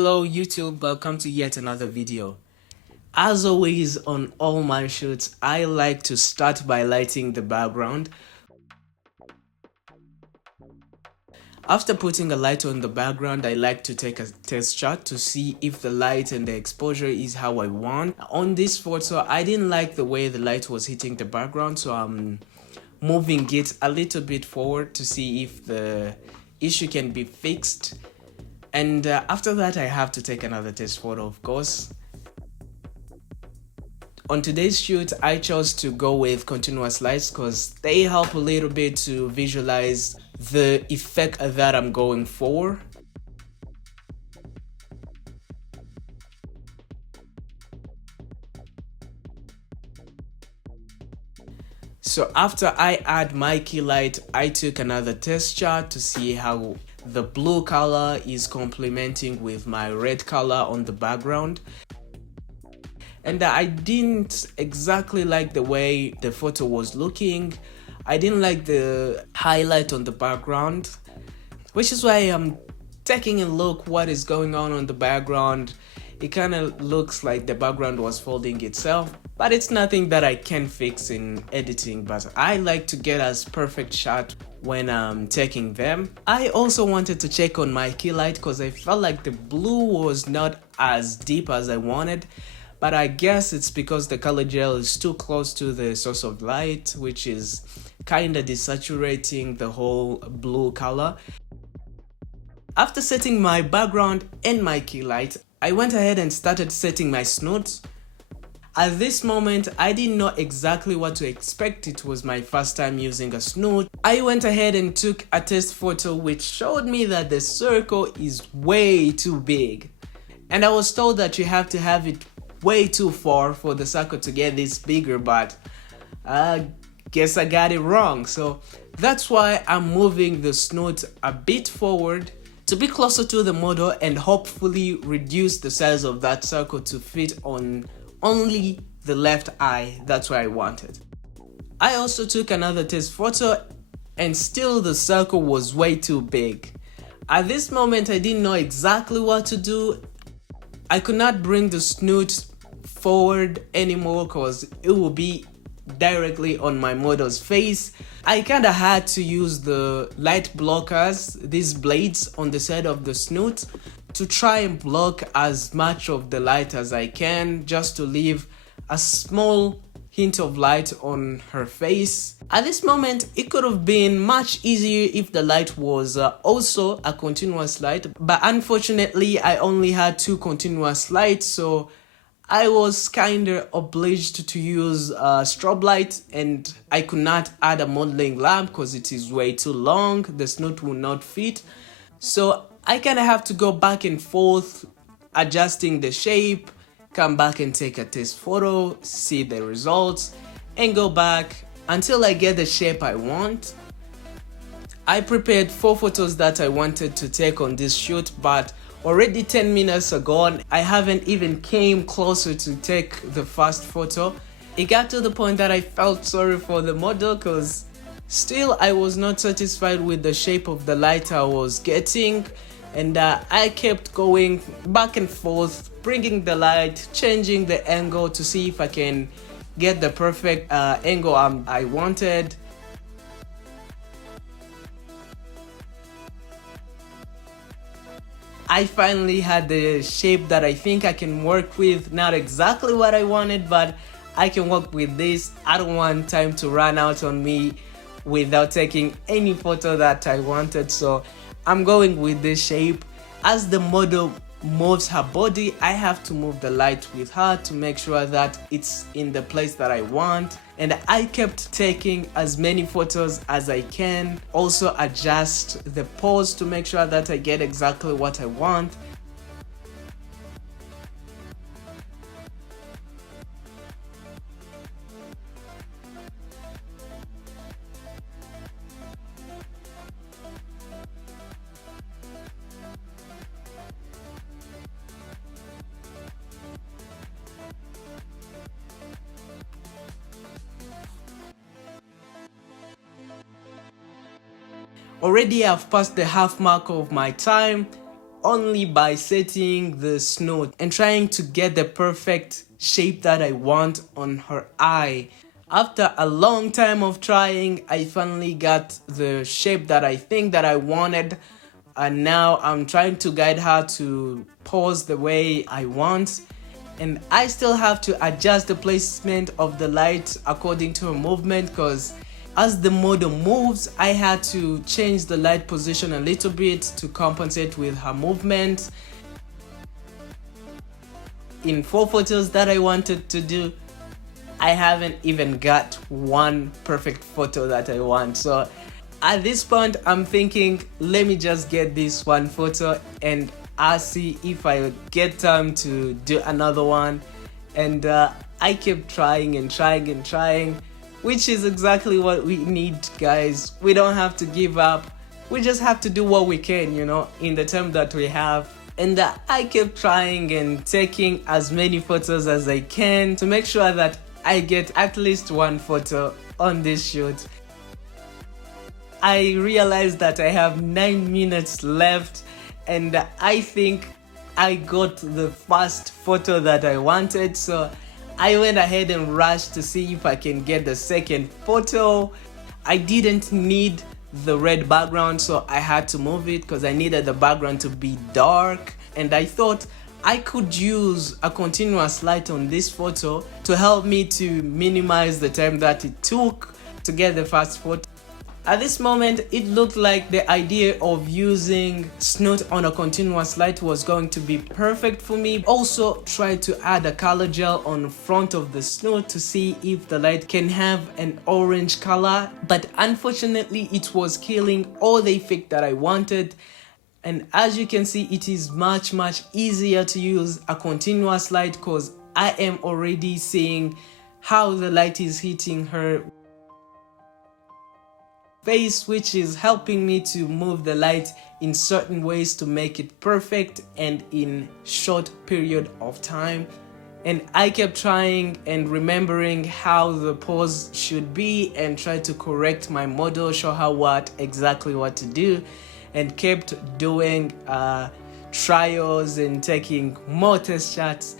Hello YouTube, welcome to yet another video. As always on all my shoots, I like to start by lighting the background. After putting a light on the background, I like to take a test shot to see if the light and the exposure is how I want. On this photo, I didn't like the way the light was hitting the background, so I'm moving it a little bit forward to see if the issue can be fixed. And after that, I have to take another test photo, of course. On today's shoot, I chose to go with continuous lights because they help a little bit to visualize the effect that I'm going for. So after I add my key light, I took another test shot to see how the blue color is complementing with my red color on the background. And I didn't exactly like the way the photo was looking. I didn't like the highlight on the background, which is why I'm taking a look what is going on the background. It kind of looks like the background was folding itself, but it's nothing that I can fix in editing, but I like to get as perfect shot when I'm taking them. I also wanted to check on my key light because I felt like the blue was not as deep as I wanted, but I guess it's because the color gel is too close to the source of light, which is kind of desaturating the whole blue color. After setting my background and my key light, I went ahead and started setting my snoot. At this moment, I didn't know exactly what to expect. It was my first time using a snoot. I went ahead and took a test photo which showed me that the circle is way too big. And I was told that you have to have it way too far for the circle to get this bigger, but I guess I got it wrong. So that's why I'm moving the snoot a bit forward to be closer to the model and hopefully reduce the size of that circle to fit on only the left eye. That's what I wanted. I also took another test photo and still the circle was way too big. At this moment, I didn't know exactly what to do. I could not bring the snoot forward anymore because it will be directly on my model's face. I kind of had to use the light blockers, these blades on the side of the snoot, to try and block as much of the light as I can, just to leave a small hint of light on her face. At this moment, it could have been much easier if the light was also a continuous light, but unfortunately I only had two continuous lights, so I was kinda obliged to use a strobe light, and I could not add a modeling lamp because it is way too long. The snoot will not fit. So I kinda have to go back and forth, adjusting the shape, come back and take a test photo, see the results, and go back until I get the shape I want. I prepared 4 photos that I wanted to take on this shoot, but already 10 minutes are gone. I haven't even came closer to take the first photo. It got to the point that I felt sorry for the model because still I was not satisfied with the shape of the light I was getting, and I kept going back and forth, bringing the light, changing the angle to see if I can get the perfect angle I wanted. I finally had the shape that I think I can work with. Not exactly what I wanted, but I can work with this. I don't want time to run out on me without taking any photo that I wanted, so I'm going with this shape. As the model moves her body, I have to move the light with her to make sure that it's in the place that I want. And I kept taking as many photos as I can, also adjust the pose to make sure that I get exactly what I want. Already I've passed the half mark of my time. only by setting the snoot and trying to get the perfect shape that I want on her eye. After a long time of trying, I finally got the shape that I think that I wanted, and now I'm trying to guide her to pose the way I want. And I still have to adjust the placement of the light according to her movement, because as the model moves, I had to change the light position a little bit to compensate with her movement. In 4 photos that I wanted to do, I haven't even got one perfect photo that I want. So at this point, I'm thinking, let me just get this one photo and I'll see if I get time to do another one. And I kept trying and trying and trying, which is exactly what we need, guys. We don't have to give up. We just have to do what we can, you know, in the time that we have. And I kept trying and taking as many photos as I can to make sure that I get at least one photo on this shoot. I realized that I have 9 minutes left, and I think I got the first photo that I wanted, so I went ahead and rushed to see if I can get the second photo. I didn't need the red background, so I had to move it because I needed the background to be dark, and I thought I could use a continuous light on this photo to help me to minimize the time that it took to get the first photo. At this moment, it looked like the idea of using snoot on a continuous light was going to be perfect for me. Also, tried to add a color gel on front of the snoot to see if the light can have an orange color, but unfortunately it was killing all the effect that I wanted. And as you can see, it is much easier to use a continuous light because I am already seeing how the light is hitting her face, which is helping me to move the light in certain ways to make it perfect and in short period of time. And I kept trying and remembering how the pose should be and try to correct my model, show her exactly what to do, and kept doing trials and taking more test shots.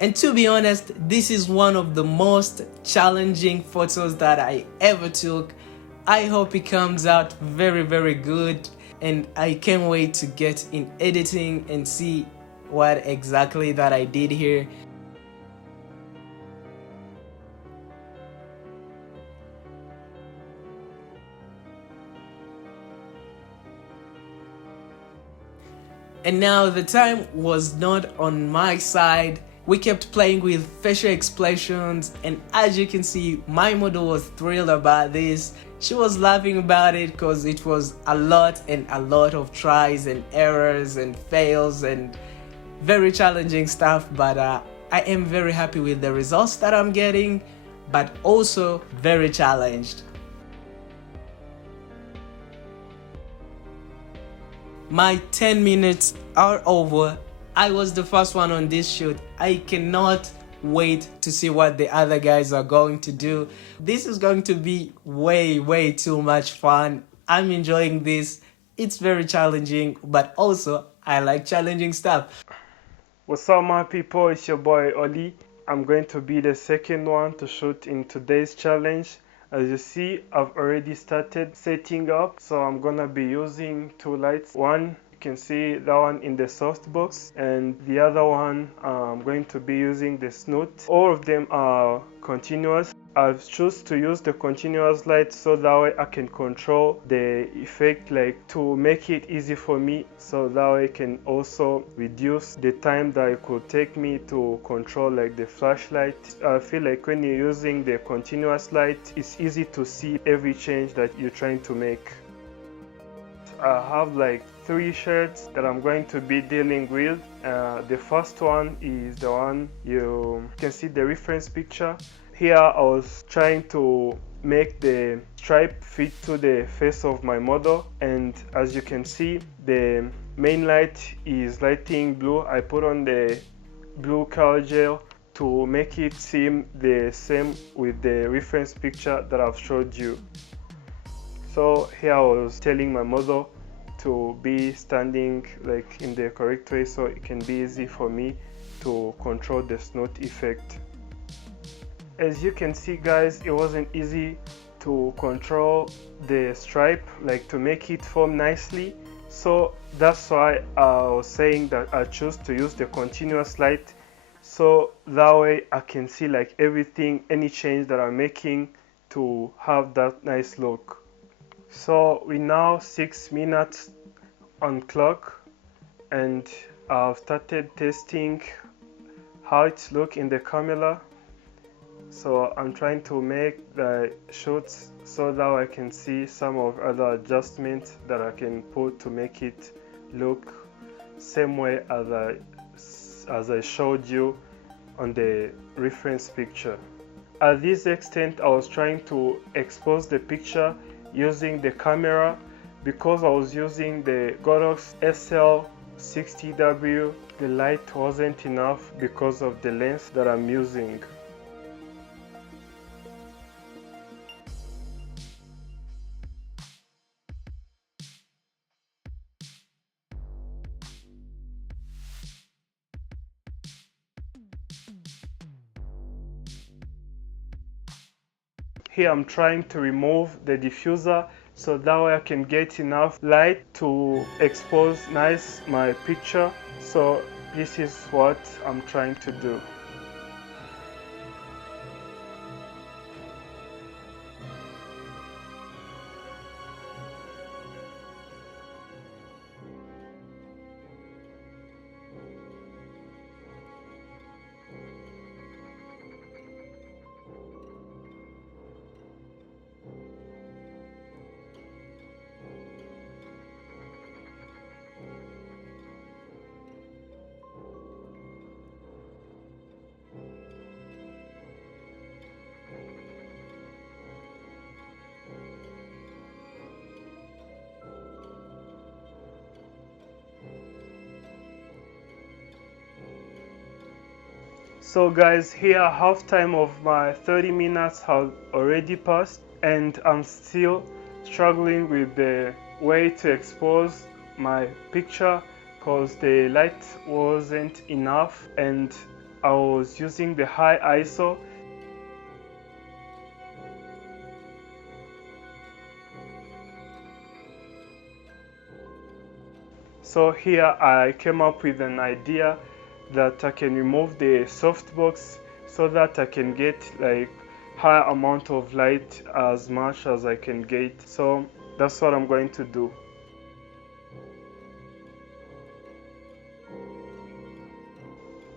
And to be honest, this is one of the most challenging photos that I ever took. I hope it comes out very good, and I can't wait to get in editing and see what exactly that I did here. And now the time was not on my side. We kept playing with facial expressions, and as you can see, my model was thrilled about this. She was laughing about it because it was a lot of tries and errors and fails and very challenging stuff, but I am very happy with the results that I'm getting, but also very challenged. My 10 minutes are over. I was the first one on this shoot. I cannot wait to see what the other guys are going to do. This is going to be way too much fun. I'm enjoying this. It's very challenging, but also I like challenging stuff. What's up, my people? It's your boy Oli. I'm going to be the second one to shoot in today's challenge. As you see, I've already started setting up, so I'm gonna be using 2 lights. One, you can see that one in the softbox, and the other one I'm going to be using the snoot. All of them are continuous. I've chosen to use the continuous light so that way I can control the effect, like to make it easy for me, so that way I can also reduce the time that it could take me to control like the flashlight. I feel like when you're using the continuous light, it's easy to see every change that you're trying to make. I have like 3 shirts that I'm going to be dealing with. The first one is the one you can see the reference picture. Here I was trying to make the stripe fit to the face of my model, and as you can see, the main light is lighting blue. I put on the blue color gel to make it seem the same with the reference picture that I've showed you. So here I was telling my model to be standing like in the correct way so it can be easy for me to control the snoot effect. As you can see guys, it wasn't easy to control the stripe, like to make it form nicely. So that's why I was saying that I choose to use the continuous light, so that way I can see like everything, any change that I'm making, to have that nice look. So we now 6 minutes on clock, and I've started testing how it looks in the camera. So I'm trying to make the shots so that I can see some of other adjustments that I can put to make it look same way as I showed you on the reference picture. At this extent, I was trying to expose the picture using the camera. Because I was using the Godox SL 60W, the light wasn't enough because of the lens that I'm using. Here I'm trying to remove the diffuser so that way I can get enough light to expose nice my picture. So this is what I'm trying to do. So guys, here half time of my 30 minutes has already passed, and I'm still struggling with the way to expose my picture because the light wasn't enough and I was using the high ISO. So here I came up with an idea that I can remove the softbox so that I can get like high amount of light as much as I can get. So that's what I'm going to do.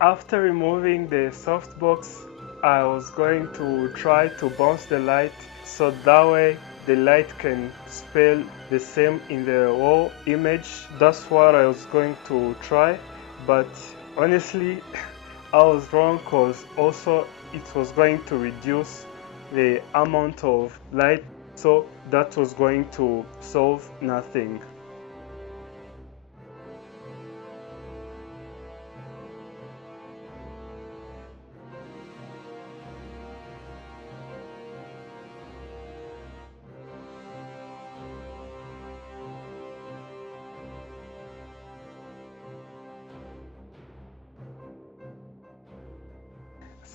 After removing the softbox, I was going to try to bounce the light so that way the light can spell the same in the whole image. That's what I was going to try, but honestly I was wrong because also it was going to reduce the amount of light, so that was going to solve nothing.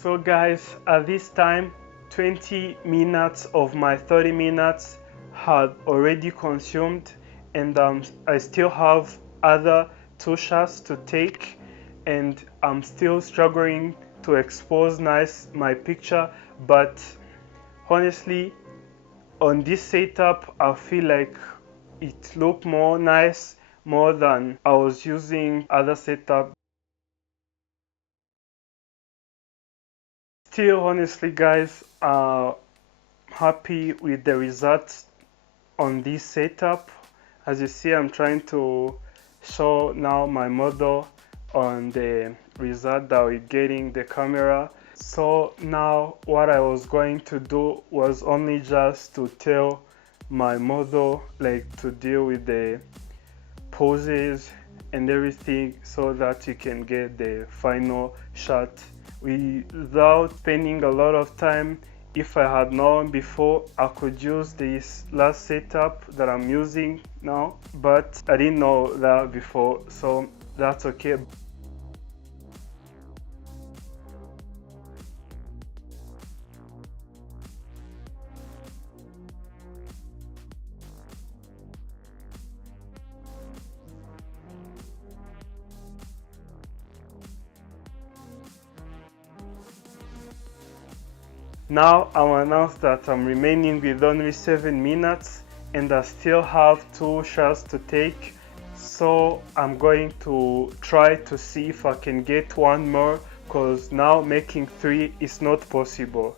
So guys, at this time 20 minutes of my 30 minutes had already consumed, and I still have other 2 shots to take, and I'm still struggling to expose nice my picture. But honestly, on this setup I feel like it looked more nice more than I was using other setup. Still, honestly guys, happy with the results on this setup. As you see, I'm trying to show now my model on the result that we're getting the camera. So now what I was going to do was only just to tell my model like to deal with the poses and everything so that you can get the final shot without spending a lot of time if I had known before, I could use this last setup that I'm using now, but I didn't know that before, so that's okay. Now I'll announce that I'm remaining with only 7 minutes and I still have 2 shots to take. So I'm going to try to see if I can get one more, because now making 3 is not possible.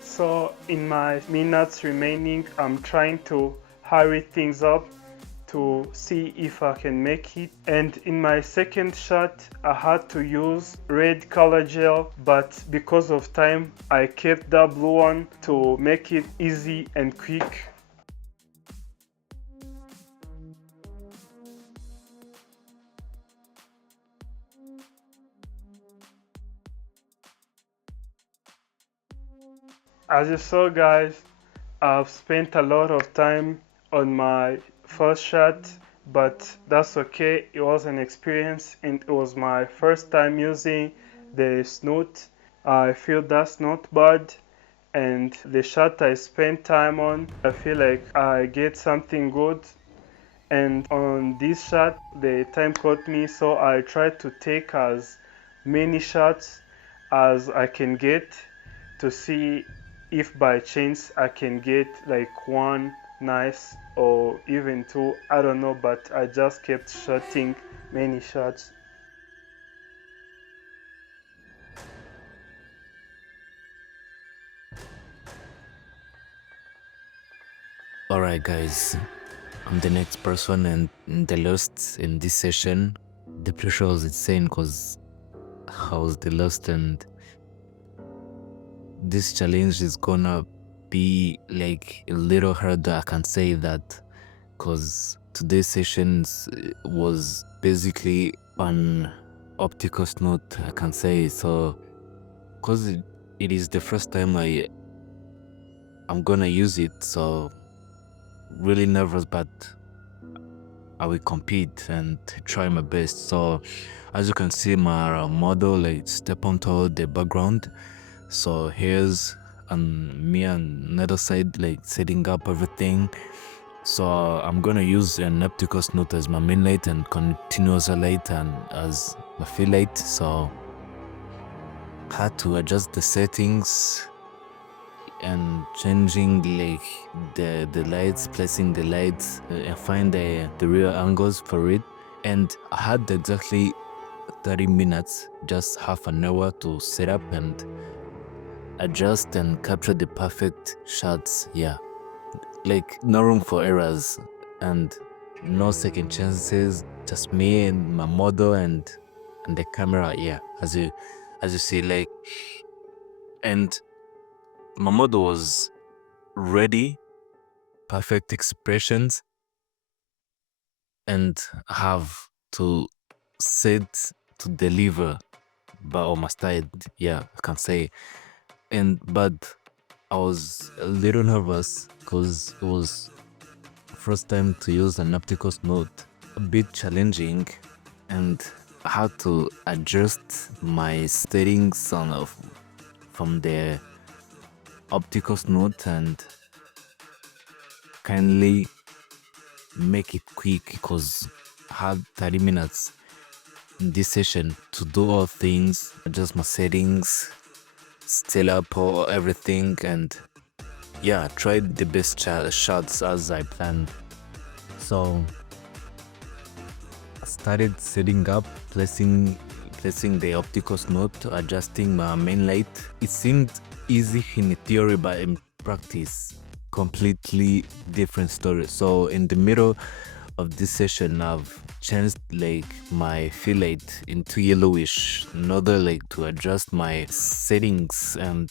So in my minutes remaining, I'm trying to hurry things up to see if I can make it. And in my second shot, I had to use red color gel, but because of time, I kept that blue one to make it easy and quick. As you saw, guys, I've spent a lot of time on my first shot, but that's okay. It was an experience and it was my first time using the snoot. I feel that's not bad, and the shot I spent time on, I feel like I get something good. And on this shot, the time caught me, so I tried to take as many shots as I can get to see if by chance I can get like one nice or even two. I don't know, but I just kept shooting many shots. Alright, guys, I'm the next person and the last in this session. The pressure was insane because I was the last, and this challenge is gonna be like a little harder, I can say that, because today's sessions was basically on optical snoot, I can say. So because it is the first time I'm gonna use it, so really nervous, but I will compete and try my best. So as you can see, my model like step onto the background. So here's me on another side like setting up everything. So I'm gonna use an optical snoot as my main light and continuous light and as my fill light. So I had to adjust the settings and changing like the lights, placing the lights and find the real angles for it. And I had exactly 30 minutes, just half an hour to set up and adjust and capture the perfect shots. Yeah, like no room for errors and no second chances, just me and my model and the camera. Yeah, as you see, like, and my model was ready, perfect expressions, and have to set to deliver by on my side. Yeah, I can say. And but I was a little nervous because it was first time to use an optical snoot, a bit challenging, and I had to adjust my settings on from the optical snoot and kindly make it quick because I had 30 minutes in this session to do all things, adjust my settings, still up or everything, and yeah, tried the best shots as I planned. So I started setting up, placing the optical snoot, adjusting my main light. It seemed easy in theory, but in practice, completely different story. So in the middle of this session, I've changed like my fill light into yellowish in order like to adjust my settings and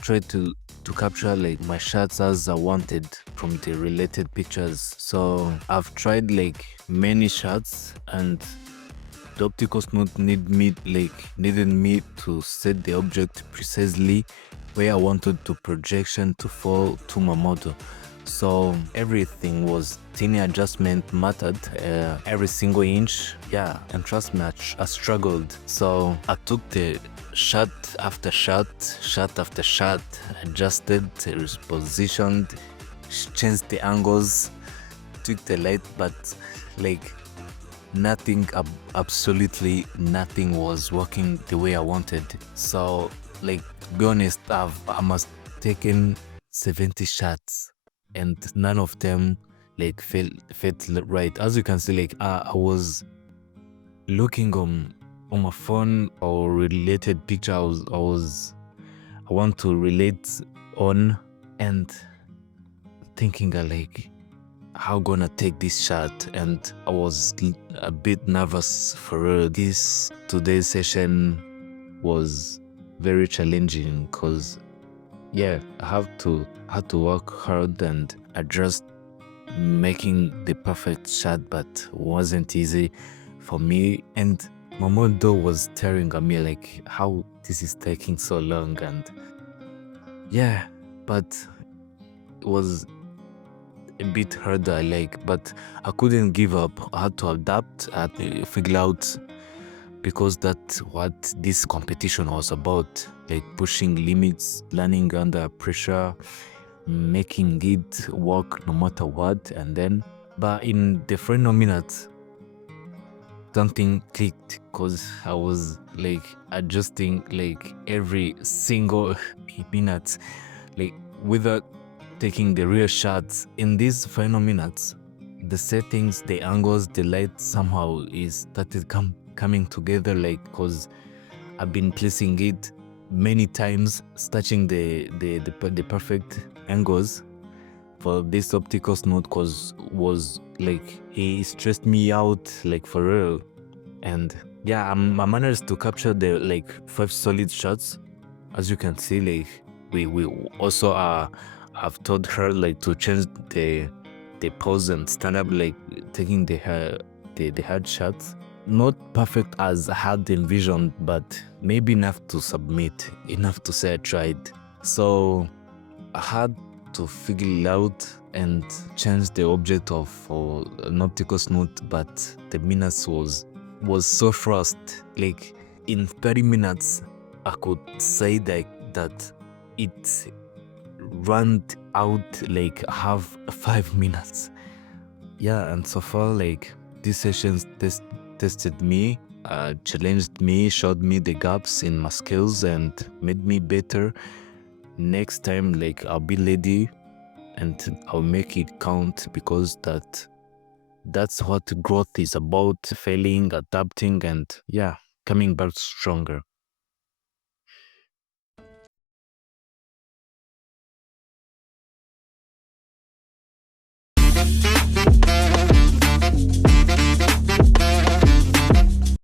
try to capture like my shots as I wanted from the related pictures. So I've tried like many shots, and the optical snoot needed me to set the object precisely where I wanted the projection to fall to my model. So everything was tiny adjustment mattered, every single inch. Yeah, and trust me, I struggled. So I took the shot after shot after shot, adjusted, repositioned, changed the angles, took the light, but like absolutely nothing was working the way I wanted. So like, to be honest, I must taken 70 shots and none of them like felt right. As you can see, like I was looking on my phone or related picture I want to relate on, and thinking like how gonna take this shot, and I was a bit nervous for real. This today's session was very challenging because yeah, I had to work hard and adjust making the perfect shot, but wasn't easy for me. And my mom though was staring at me like how this is taking so long, and yeah, but it was a bit harder, like, but I couldn't give up. I had to adapt. I had to figure out, because that's what this competition was about, like pushing limits, learning under pressure, making it work no matter what. And then, but in the final minute, something clicked because I was like adjusting like every single minute, like without taking the real shots. In these final minutes, the settings, the angles, the light somehow is started coming together, like, because I've been placing it many times, touching the perfect angles for this optical snoot, because was like he stressed me out like for real. And yeah, I managed to capture the like 5 solid shots. As you can see, like we also I've told her like to change the pose and stand up, like taking the hard shots. Not perfect as I had envisioned, but maybe enough to submit, enough to say I tried. So I had to figure it out and change the object of an optical snoot, but the minutes was so fast. Like in 30 minutes, I could say that it ran out like have 5 minutes. Yeah, and so far, like, these sessions tested me, challenged me, showed me the gaps in my skills, and made me better. Next time, like, I'll be ready and I'll make it count, because that's what growth is about: failing, adapting, and yeah, coming back stronger.